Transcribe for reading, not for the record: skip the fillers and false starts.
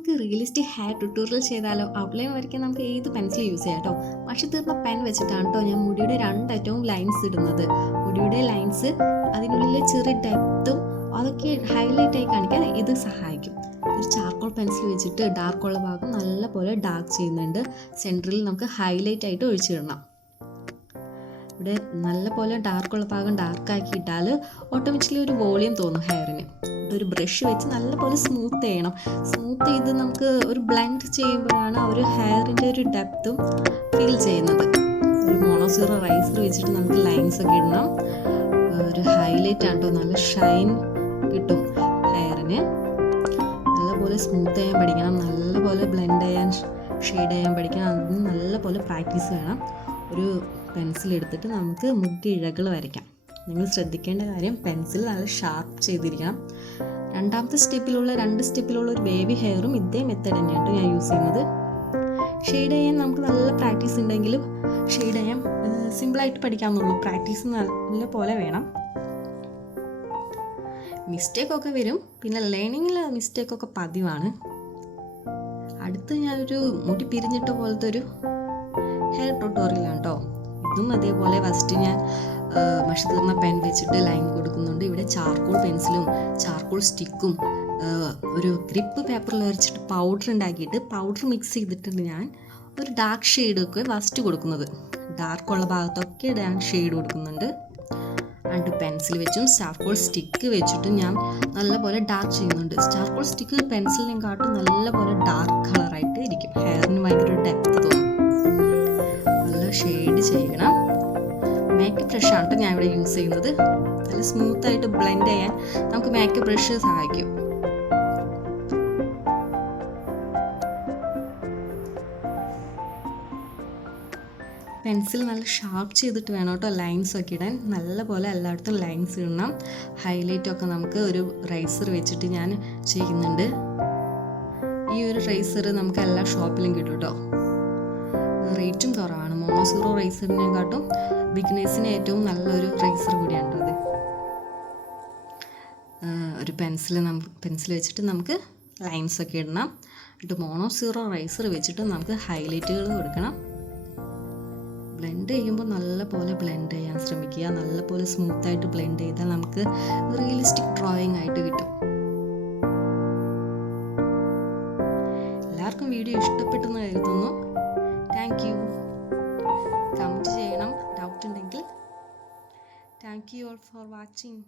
നമുക്ക് realistic hair tutorial ചെയ്താലോ? Outline വരയ്ക്കാൻ നമുക്ക് ഏത് പെൻസിൽ യൂസ് ചെയ്യാം കേട്ടോ. മഷി തീർന്ന പെൻ വെച്ചിട്ടാണ് കേട്ടോ ഞാൻ മുടിയുടെ രണ്ടറ്റവും ലൈൻസ് ഇടുന്നത്. മുടിയുടെ ലൈൻസ് അതിനുള്ളിൽ ചെറിയ ഡെപ്തും അതൊക്കെ ഹൈലൈറ്റ് ആയി കാണിക്കാൻ ഇത് സഹായിക്കും. ഒരു ചാർക്കോൾ പെൻസിൽ വെച്ചിട്ട് ഡാർക്കുള്ള ഭാഗം നല്ലപോലെ ഡാർക്ക് ചെയ്യുന്നുണ്ട്. സെൻറ്ററിൽ നമുക്ക് ഹൈലൈറ്റ് ആയിട്ട് ഒഴിച്ചിടണം. ഇവിടെ നല്ലപോലെ ഡാർക്കുള്ള ഭാഗം ഡാർക്കാക്കി ഇട്ടാൽ ഓട്ടോമാറ്റിക്കലി ഒരു വോളിയം തോന്നും ഹെയറിന്. ഒരു ബ്രഷ് വെച്ച് നല്ലപോലെ സ്മൂത്ത് ചെയ്യണം. സ്മൂത്ത് ചെയ്ത് നമുക്ക് ഒരു ബ്ലെൻഡ് ചെയ്യുമ്പോഴാണ് ആ ഒരു ഹെയറിൻ്റെ ഒരു ഡെപ്തും ഫീൽ ചെയ്യുന്നത്. ഒരു മോണോസീറോ റൈസർ വെച്ചിട്ട് നമുക്ക് ലൈൻസ് ഒക്കെ ഇടണം. ഒരു ഹൈലൈറ്റ് ആണ് കേട്ടോ, നല്ല ഷൈൻ കിട്ടും ഹെയറിന്. നല്ലപോലെ സ്മൂത്ത് ചെയ്യാൻ പഠിക്കണം, നല്ലപോലെ ബ്ലെൻഡ് ചെയ്യാൻ ഷെയ്ഡ് ചെയ്യാൻ പഠിക്കണം. അതിന് നല്ലപോലെ പ്രാക്ടീസ് വേണം. ഒരു പെൻസിൽ എടുത്തിട്ട് നമുക്ക് മുടി ഇഴകൾ വരയ്ക്കാം. നിങ്ങൾ ശ്രദ്ധിക്കേണ്ട കാര്യം പെൻസിൽ നല്ല ഷാർപ്പ് ചെയ്തിരിക്കണം. രണ്ടാമത്തെ രണ്ട് സ്റ്റെപ്പിലുള്ള ഒരു ബേബി ഹെയറും ഇതേ മെത്തേഡ് തന്നെയാണ് ഞാൻ യൂസ് ചെയ്യുന്നത്. ഷെയ്ഡ് ചെയ്യാൻ നമുക്ക് നല്ല പ്രാക്ടീസ് ഉണ്ടെങ്കിലും ഷെയ്ഡ് ചെയ്യാൻ സിമ്പിളായിട്ട് പഠിക്കാമെന്നുള്ളൂ. പ്രാക്ടീസ് നല്ല പോലെ വേണം. മിസ്റ്റേക്കൊക്കെ വരും, പിന്നെ ലേണിങ്ങിൽ മിസ്റ്റേക്കൊക്കെ പതിവാണ്. അടുത്ത് ഞാനൊരു മുടി പിരിഞ്ഞിട്ട പോലത്തെ ഒരു ഹെയർ ട്യൂട്ടോറിയലാണ് കേട്ടോ. ഇതും അതേപോലെ ഫസ്റ്റ് ഞാൻ മഷി തീർന്ന പെൻ വെച്ചിട്ട് ലൈൻ കൊടുക്കുന്നുണ്ട്. ഇവിടെ ചാർക്കോൾ പെൻസിലും ചാർക്കോൾ സ്റ്റിക്കും ഒരു ഗ്രിപ്പ് പേപ്പറിൽ വരച്ചിട്ട് പൗഡർ ഉണ്ടാക്കിയിട്ട് പൗഡർ മിക്സ് ചെയ്തിട്ടുണ്ട്. ഞാൻ ഒരു ഡാർക്ക് ഷെയ്ഡൊക്കെ ഫസ്റ്റ് കൊടുക്കുന്നത്. ഡാർക്കുള്ള ഭാഗത്തൊക്കെ ഞാൻ ഷെയ്ഡ് കൊടുക്കുന്നുണ്ട്. രണ്ട് പെൻസിൽ വെച്ചും ചാർക്കോൾ സ്റ്റിക്ക് വെച്ചിട്ടും ഞാൻ നല്ലപോലെ ഡാർക്ക് ചെയ്യുന്നുണ്ട്. ചാർക്കോൾ സ്റ്റിക്ക് പെൻസിലിനെക്കാട്ടും നല്ലപോലെ ഡാർക്ക് കളറായിട്ട് ഇരിക്കും. ഹെയറിന് ഭയങ്കര ഡെപ്ത് തോന്നും. നല്ല ഷെയ്ഡ് ചെയ്യണം. മേക്കപ്പ് ബ്രഷാണ് കേട്ടോ ഞാൻ ഇവിടെ യൂസ് ചെയ്യുന്നത്. നല്ല സ്മൂത്തായിട്ട് ബ്ലെൻഡ് ചെയ്യാൻ നമുക്ക് മേക്കപ്പ് ബ്രഷ് സഹായിക്കും. പെൻസിൽ നല്ല ഷാർപ്പ് ചെയ്തിട്ട് വേണം കേട്ടോ ലൈൻസ് ഒക്കെ ഇടാൻ. നല്ലപോലെ എല്ലായിടത്തും ലൈൻസ് ഇടണം. ഹൈലൈറ്റൊക്കെ നമുക്ക് ഒരു റൈസർ വെച്ചിട്ട് ഞാൻ ചെയ്യുന്നുണ്ട്. ഈ ഒരു റൈസർ നമുക്ക് എല്ലാ ഷോപ്പിലും കിട്ടും കേട്ടോ. റേറ്റും കുറവാണ്. മോണോസീറോ റൈസറിനെക്കാട്ടും ബിഗിനേഴ്സിന് ഏറ്റവും നല്ലൊരു റൈസർ കൂടിയാണ് അത്. ഒരു പെൻസിൽ വെച്ചിട്ട് നമുക്ക് ലൈൻസ് ഒക്കെ ഇടണം. എന്നിട്ട് മോണോസീറോ റൈസർ വെച്ചിട്ട് നമുക്ക് ഹൈലൈറ്റുകൾ കൊടുക്കണം. ബ്ലെൻഡ് ചെയ്യുമ്പോൾ നല്ലപോലെ ബ്ലെൻഡ് ചെയ്യാൻ ശ്രമിക്കുക. നല്ലപോലെ സ്മൂത്തായിട്ട് ബ്ലെൻഡ് ചെയ്താൽ നമുക്ക് റിയലിസ്റ്റിക് ഡ്രോയിങ് ആയിട്ട് കിട്ടും. എല്ലാവർക്കും വീഡിയോ ഇഷ്ടപ്പെട്ടെന്ന് കരുതുന്നു. Thank you. കമൻറ്റ് ചെയ്യണം ഡൗട്ട് ഉണ്ടെങ്കിൽ. Thank you all for watching.